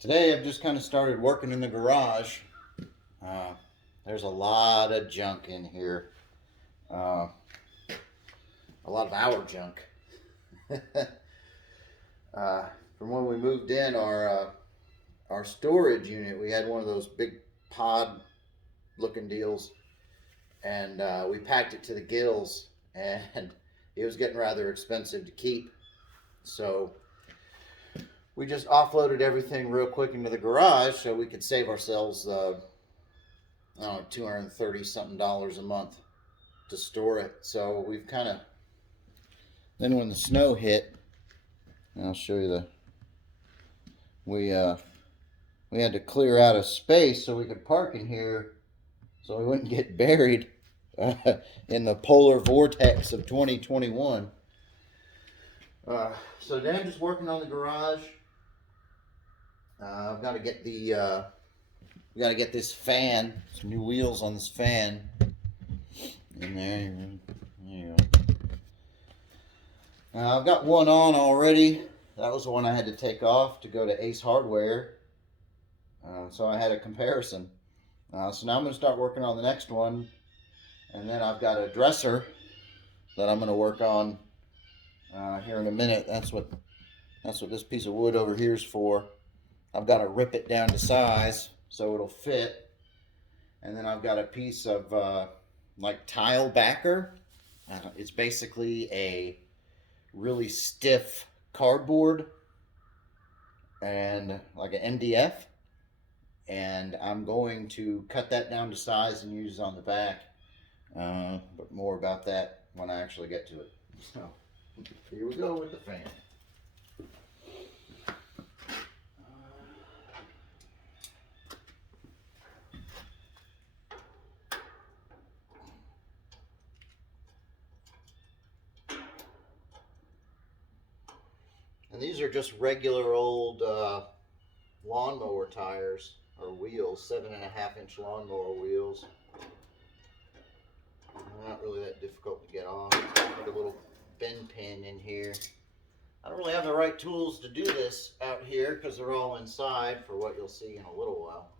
Today I've just kind of started working in the garage. Uh, there's a lot of junk in here. Uh, a lot of our junk. uh, from when we moved in, our storage unit, we had one of those big pod looking deals, and we packed it to the gills, and it was getting rather expensive to keep. So we just offloaded everything real quick into the garage so we could save ourselves I don't know, $230 something a month to store it. So we've kind of, then when the snow hit, and I'll show you we we had to clear out a space so we could park in here so we wouldn't get buried uh, in the polar vortex of 2021. So then I'm just working on the garage. I've got to get we got to get this fan, some new wheels on this fan in there. There you go. I've got one on already. That was the one I had to take off to go to Ace Hardware. So I had a comparison. So now I'm going to start working on the next one. And then I've got a dresser that I'm going to work on here in a minute. That's what this piece of wood over here is for. I've got to rip it down to size so it'll fit. And then I've got a piece of like tile backer. It's basically a really stiff cardboard and like an MDF. And I'm going to cut that down to size and use it on the back. But more about that when I actually get to it. So here we go with the fan. And these are just regular old lawnmower tires or wheels, 7.5-inch lawnmower wheels. Not really that difficult to get off. Like a little bend pin in here. I don't really have the right tools to do this out here because they're all inside for what you'll see in a little while.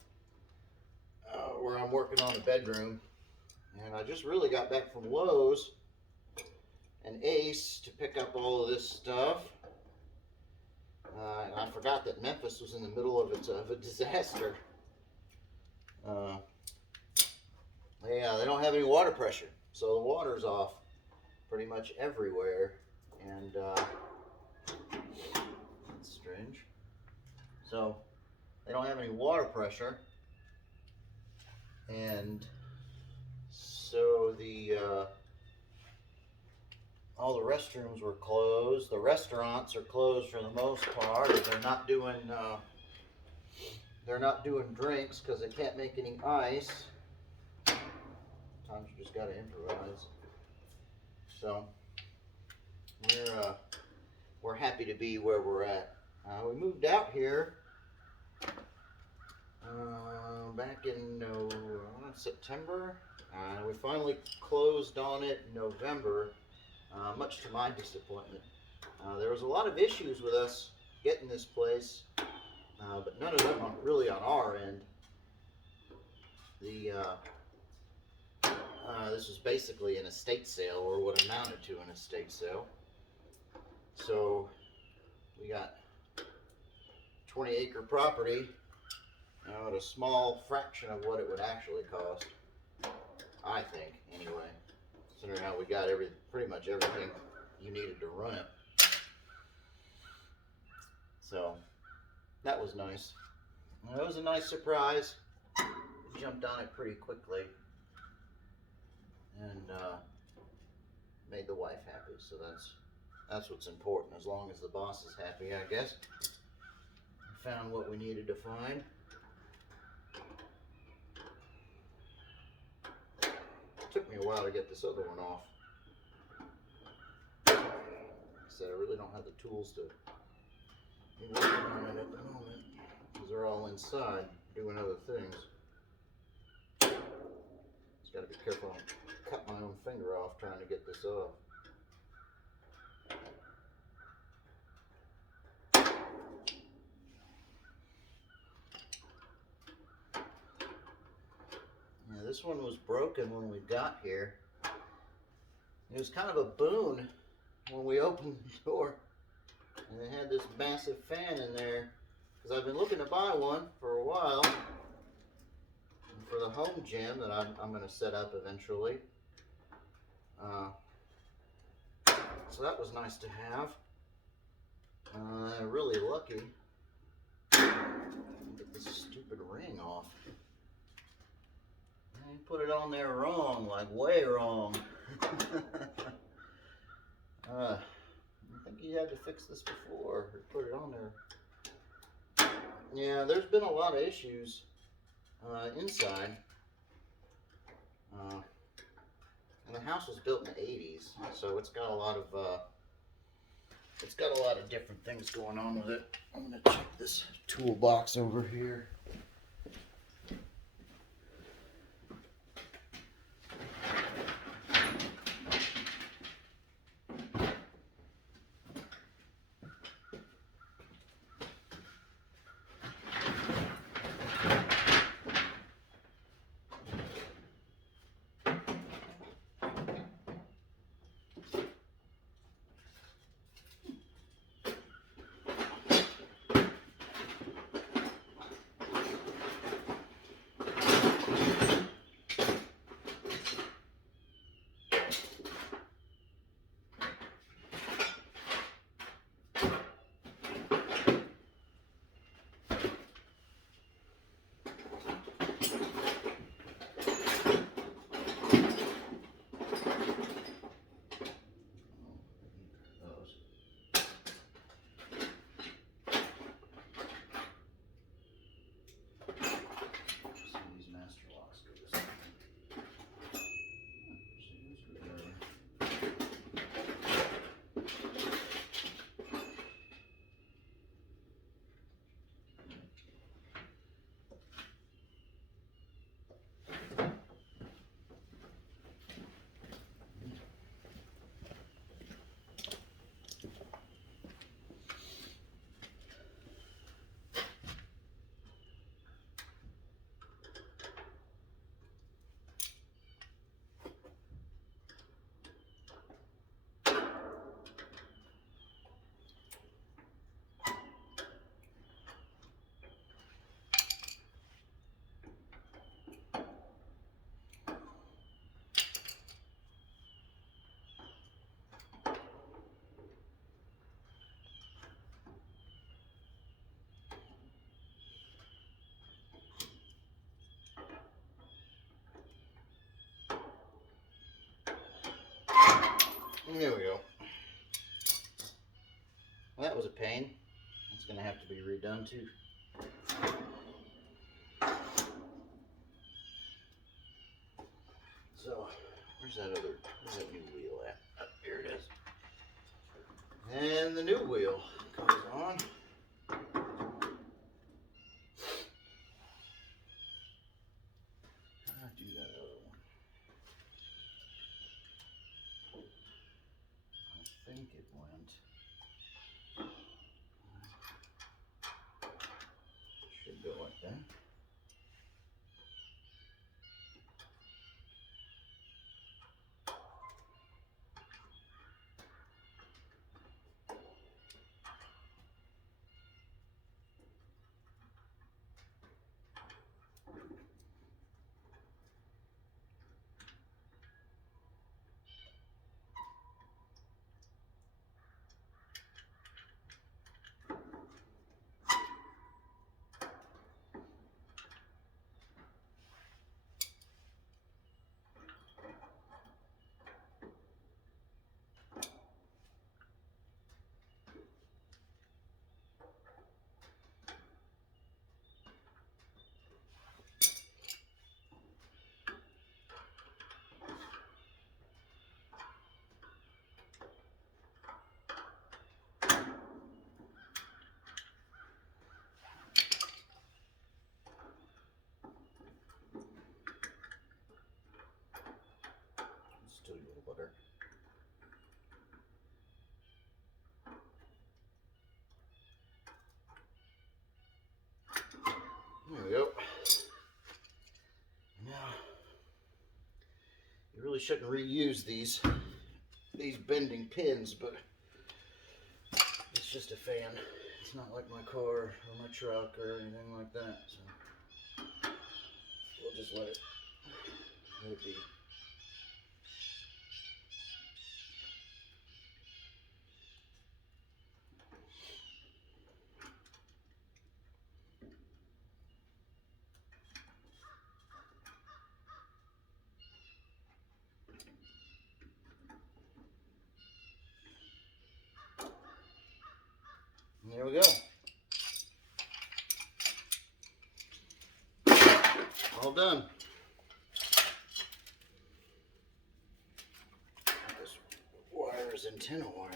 Where I'm working on the bedroom. And I just really got back from Lowe's and Ace to pick up all of this stuff. And I forgot that Memphis was in the middle of a disaster. They don't have any water pressure, so the water's off pretty much everywhere, and that's strange. So they don't have any water pressure, and so all the restrooms were closed. The restaurants are closed for the most part. They're not doing drinks because they can't make any ice. Sometimes you just got to improvise. So we're happy to be where we're at. We moved out here back in September. We finally closed on it in November, much to my disappointment. There was a lot of issues with us getting this place, but none of them are really on our end. This was basically an estate sale, or what amounted to an estate sale. So we got 20-acre property at a small fraction of what it would actually cost, I think, anyway, considering how we got pretty much everything you needed to run it. So that was nice. It was a nice surprise. Jumped on it pretty quickly and made the wife happy. So that's what's important. As long as the boss is happy, I guess. We found what we needed to find. It took me a while to get this other one off. Like I said, I really don't have the tools to be working on it at the moment because they're all inside doing other things. Just got to be careful. I cut my own finger off trying to get this off. This one was broken when we got here. It was kind of a boon when we opened the door. And it had this massive fan in there. Because I've been looking to buy one for a while. For the home gym that I'm going to set up eventually. So that was nice to have. Really lucky. Get this stupid ring off. I put it on there wrong, like way wrong. I think he had to fix this before or put it on there. Yeah, there's been a lot of issues inside. And the house was built in the 80s, so it's got a lot of different things going on with it. I'm gonna check this toolbox over here. There we go. Well, that was a pain. It's going to have to be redone too. So, where's that new wheel at? Oh, here it is. And the new wheel goes on. How do I do that other one? I think it went. Should go like that. really shouldn't reuse these bending pins, but it's just a fan. It's not like my car or my truck or anything like that, so we'll just let it be. And there we go. All done. This wire is antenna wire.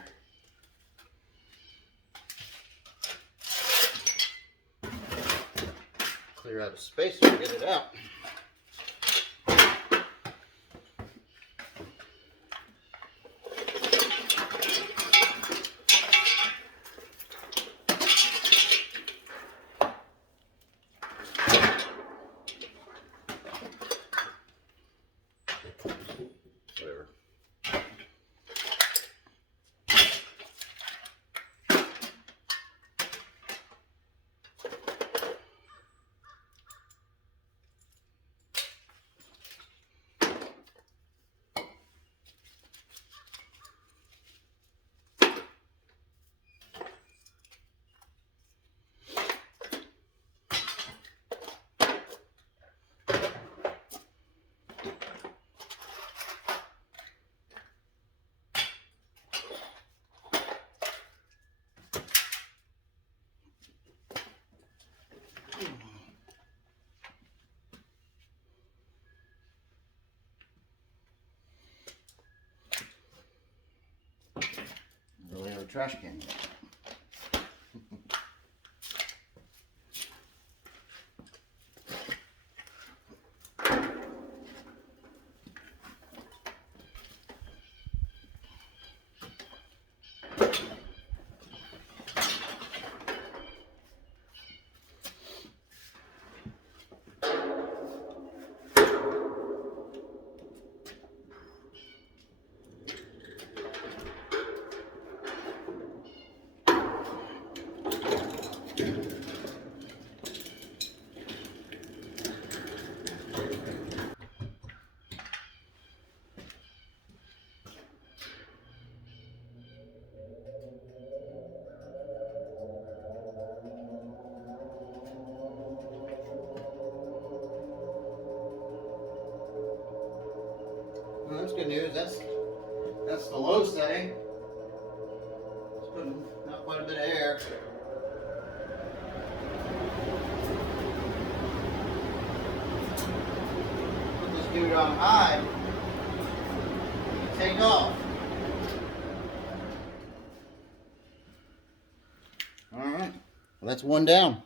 Clear out a space to get it out. Whatever. Really have a trash can yet. Well, that's good news. That's the low setting. It's putting out quite a bit of air. Put this dude on high. Take off. All right. Well, that's one down.